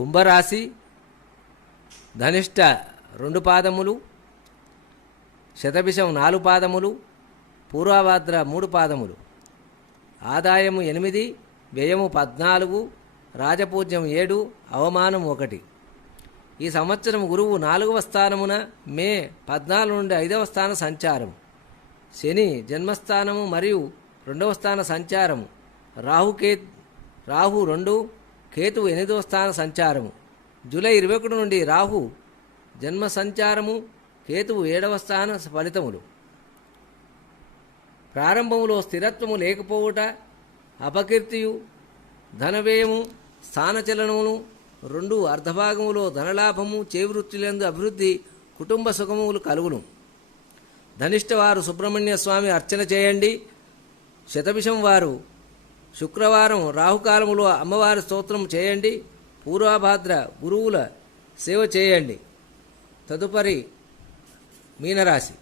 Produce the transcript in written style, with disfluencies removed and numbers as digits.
కుంభరాశి ధనిష్ట 2 పాదములు, శతభిషం 4 పాదములు, పూర్వభాద్ర 3 పాదములు. ఆదాయము 8, వ్యయము 14, రాజపూజ్యం 7, అవమానం 1. ఈ సంవత్సరం గురువు 4వ స్థానమున మే 14 నుండి 5వ స్థాన సంచారం, శని జన్మస్థానము మరియు 2వ స్థాన సంచారము, రాహు 2, కేతువు 8వ స్థాన సంచారము. జూలై 21 నుండి రాహు జన్మ సంచారము, కేతువు 7వ స్థాన ఫలితములు. ప్రారంభములో స్థిరత్వము లేకపోవుట, అపకీర్తియు, ధనవ్యయము, స్థానచలనమును, 2 అర్ధభాగములో ధనలాభము, చేవృత్తులందు అభివృద్ధి, కుటుంబ సుఖములు కలుగును. ధనిష్ట వారు సుబ్రహ్మణ్య స్వామి అర్చన చేయండి. శతభిషం వారు శుక్రవారం రాహుకాలములో అమ్మవారి స్తోత్రం చేయండి. పూర్వభాద్ర గురువుల సేవ చేయండి. తదుపరి మీనరాశి.